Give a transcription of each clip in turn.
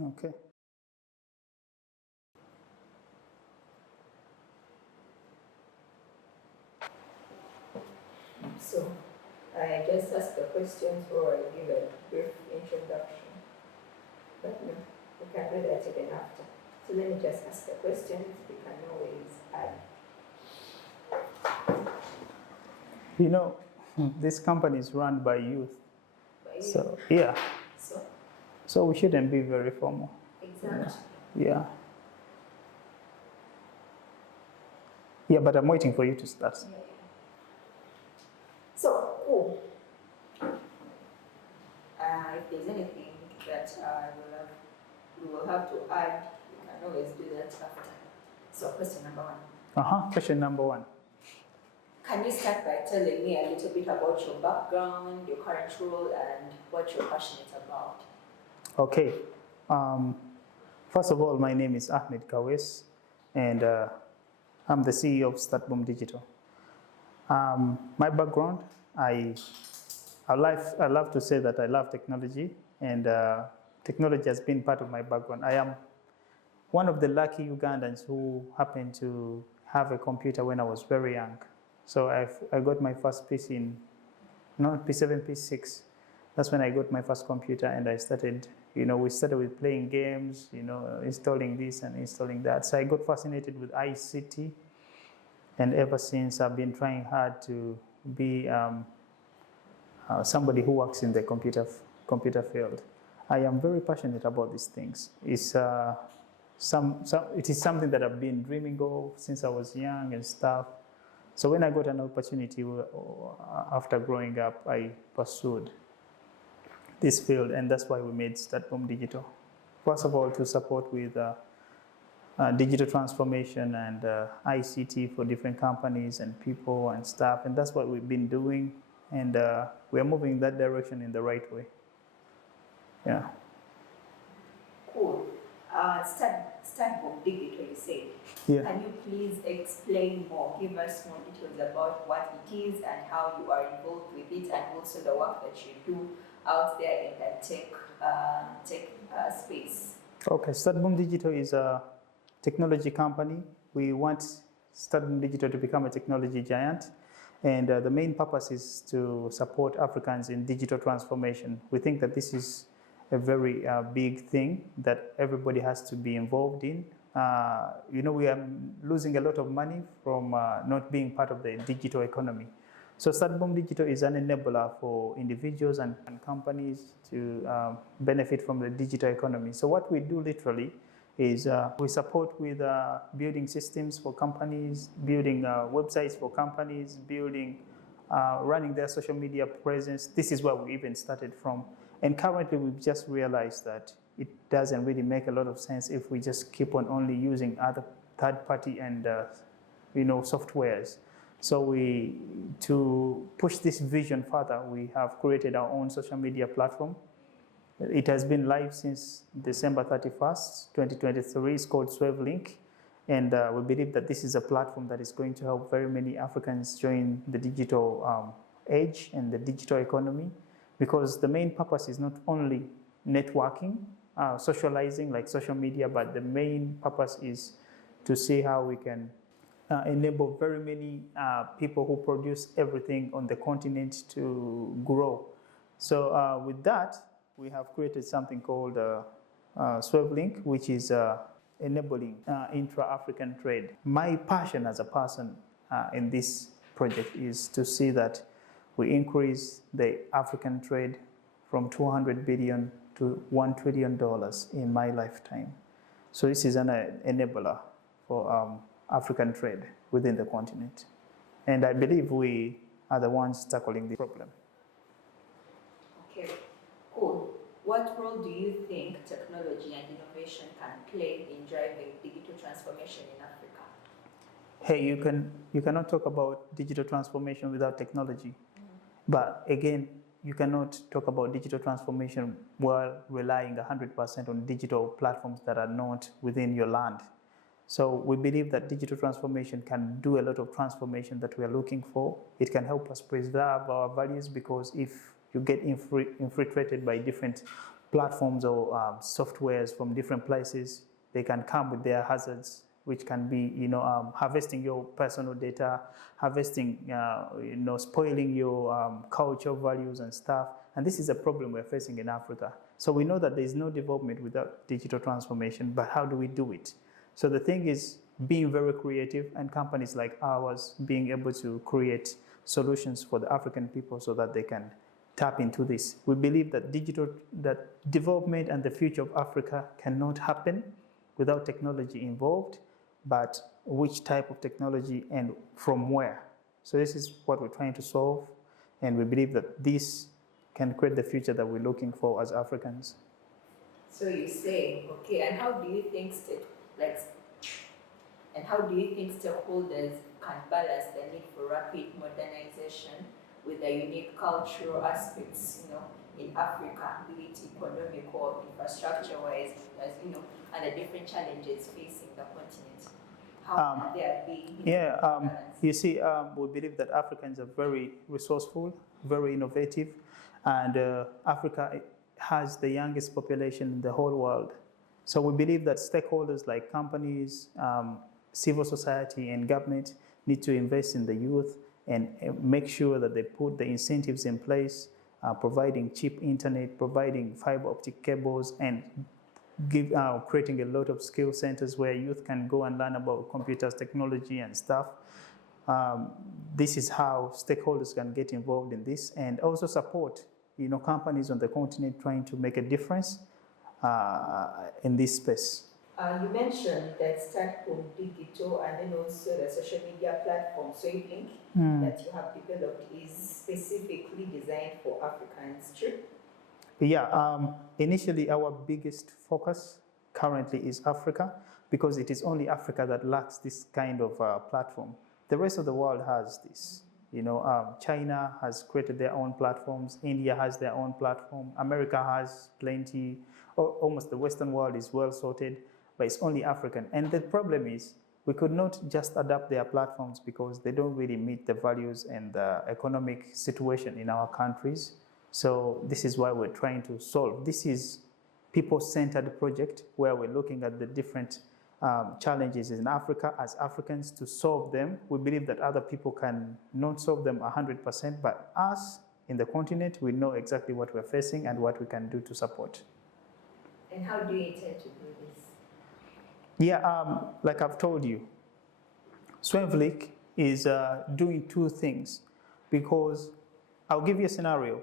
Okay. So I just ask the questions or I give a brief introduction. But no, we can do that again after. So let me just ask the questions. We can always add. You know, this company is run by youth. By you. So, yeah. So, So we shouldn't be very formal. exactly. Yeah. Yeah, but I'm waiting for you to start. Yeah, yeah. So, cool. If there's anything that we will have to add, we can always do that after. So, question number one. Question number one. Can you start by telling me a little bit about your background, your current role, and what you're passionate about? Okay. First of all, my name is Ahmed Kaweesi, and I'm the CEO of Startboom Digital. My background, I love to say that I love technology, and technology has been part of my background. I am one of the lucky Ugandans who happened to have a computer when I was very young. So I got my first PC in, not P7, P6. That's when I got my first computer, and I started, we started with playing games, installing this and installing that. So I got fascinated with ICT, and ever since I've been trying hard to be somebody who works in the computer field. I am very passionate about these things. It is something that I've been dreaming of since I was young and stuff. So when I got an opportunity after growing up, I pursued this field, and that's why we made Startboom Digital. First of all, to support with digital transformation and ICT for different companies and people and stuff, and that's what we've been doing, and we're moving in that direction in the right way. Yeah. Cool. Startboom Digital, you said. Yeah. Can you please explain more, give us more details about what it is and how you are involved with it, and also the work that you do out there in the tech space? Okay, Startboom Digital is a technology company. We want Startboom Digital to become a technology giant, and the main purpose is to support Africans in digital transformation. We think that this is a very big thing that everybody has to be involved in. We are losing a lot of money from not being part of the digital economy. So Startboom Digital is an enabler for individuals and companies to benefit from the digital economy. So what we do literally is we support with building systems for companies, building websites for companies, building, running their social media presence. This is where we even started from. And currently we've just realized that it doesn't really make a lot of sense if we just keep on only using other third-party and softwares. So to push this vision further, we have created our own social media platform. It has been live since December 31st, 2023. It's called Link, and we believe that this is a platform that is going to help very many Africans join the digital age and the digital economy, because the main purpose is not only networking, socializing like social media, but the main purpose is to see how we can enable very many people who produce everything on the continent to grow. So with that, we have created something called Link, which is enabling intra-African trade. My passion as a person in this project is to see that we increase the African trade from $200 billion to $1 trillion in my lifetime. So this is an enabler for African trade within the continent. And I believe we are the ones tackling the problem. Okay, cool. What role do you think technology and innovation can play in driving digital transformation in Africa? Hey, you cannot talk about digital transformation without technology. But again, you cannot talk about digital transformation while relying 100% on digital platforms that are not within your land. So we believe that digital transformation can do a lot of transformation that we are looking for. It can help us preserve our values, because if you get infiltrated by different platforms or softwares from different places. They can come with their hazards, which can be, harvesting your personal data, harvesting, spoiling your cultural values and stuff. And this is a problem we're facing in Africa. So we know that there is no development without digital transformation, but how do we do it? So the thing is being very creative, and companies like ours being able to create solutions for the African people so that they can tap into this. We believe that that development and the future of Africa cannot happen without technology involved, but which type of technology and from where? So this is what we're trying to solve, and we believe that this can create the future that we're looking for as Africans. So you say, okay, and how do you think stakeholders can balance the need for rapid modernization with the unique cultural aspects, in Africa, be it economic or infrastructure-wise, and the different challenges facing the continent? How can there be you see, we believe that Africans are very resourceful, very innovative, and Africa has the youngest population in the whole world. So we believe that stakeholders like companies, civil society, and government need to invest in the youth and make sure that they put the incentives in place, providing cheap internet, providing fiber optic cables, and creating a lot of skill centers where youth can go and learn about computers, technology, and stuff. This is how stakeholders can get involved in this, and also support, companies on the continent trying to make a difference in this space. You mentioned that Startboom Digital and then also the social media platform, so you think that you have developed is specifically designed for Africans, true? Yeah, initially our biggest focus currently is Africa, because it is only Africa that lacks this kind of platform. The rest of the world has this. China has created their own platforms, India has their own platform, America has plenty, almost the Western world is well sorted, but it's only African. And the problem is we could not just adapt their platforms because they don't really meet the values and the economic situation in our countries. So this is why we're trying to solve. This is people-centered project where we're looking at the different challenges in Africa as Africans to solve them. We believe that other people can not solve them 100%, but us in the continent, we know exactly what we're facing and what we can do to support. And how do you intend to do this? Yeah, like I've told you, Swemvlik is doing two things, because I'll give you a scenario.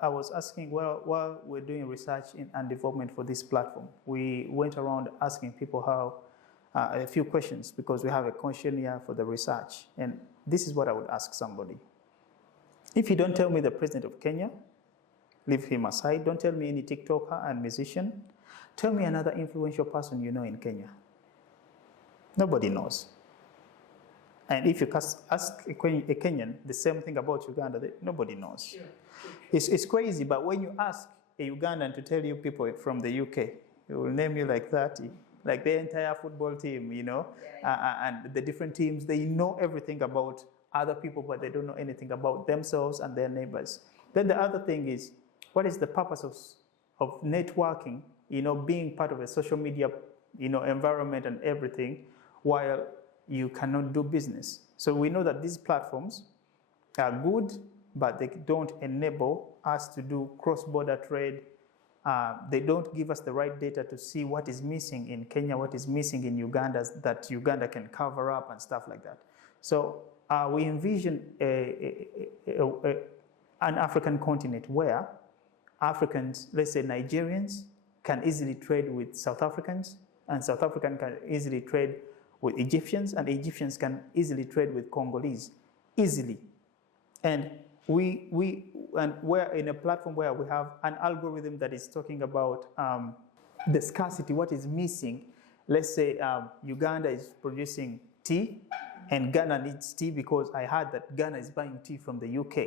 I was asking, while we're doing research and development for this platform, we went around asking people a few questions, because we have a questionnaire for the research. And this is what I would ask somebody. If you don't tell me the president of Kenya, leave him aside. Don't tell me any TikToker and musician. Tell me another influential person you know in Kenya. Nobody knows. And if you ask a Kenyan the same thing about Uganda, nobody knows. Sure. It's crazy, but when you ask a Ugandan to tell you people from the UK, he will name you like 30, like the entire football team, and the different teams. They know everything about other people, but they don't know anything about themselves and their neighbors. Then the other thing is, what is the purpose of networking, being part of a social media, environment and everything, while you cannot do business? So we know that these platforms are good, but they don't enable us to do cross-border trade. They don't give us the right data to see what is missing in Kenya, what is missing in Uganda, that Uganda can cover up and stuff like that. So we envision an African continent where Africans, let's say Nigerians, can easily trade with South Africans, and South Africans can easily trade with Egyptians, and Egyptians can easily trade with Congolese, easily. And we're in a platform where we have an algorithm that is talking about the scarcity, what is missing. Let's say Uganda is producing tea, and Ghana needs tea because I heard that Ghana is buying tea from the UK.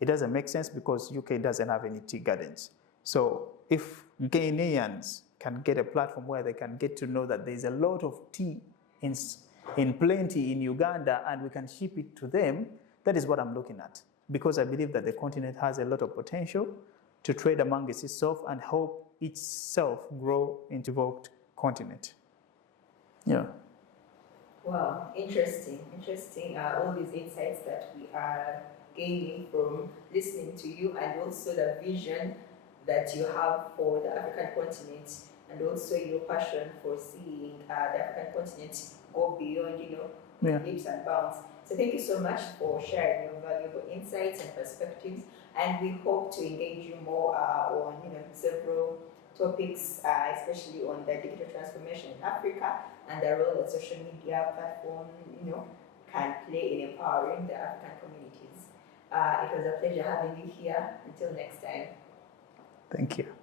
It doesn't make sense because UK doesn't have any tea gardens. So if Ghanaians can get a platform where they can get to know that there's a lot of tea in plenty in Uganda and we can ship it to them, that is what I'm looking at. Because I believe that the continent has a lot of potential to trade among itself and help itself grow into developed continent. Yeah. Wow, interesting. All these insights that we are gaining from listening to you, and also the vision that you have for the African continent, and also your passion for seeing the African continent go beyond, leaps and bounds. So thank you so much for sharing your valuable insights and perspectives, and we hope to engage you more on, several topics, especially on the digital transformation in Africa and the role that social media platform, can play in empowering the African communities. It was a pleasure having you here. Until next time. Thank you.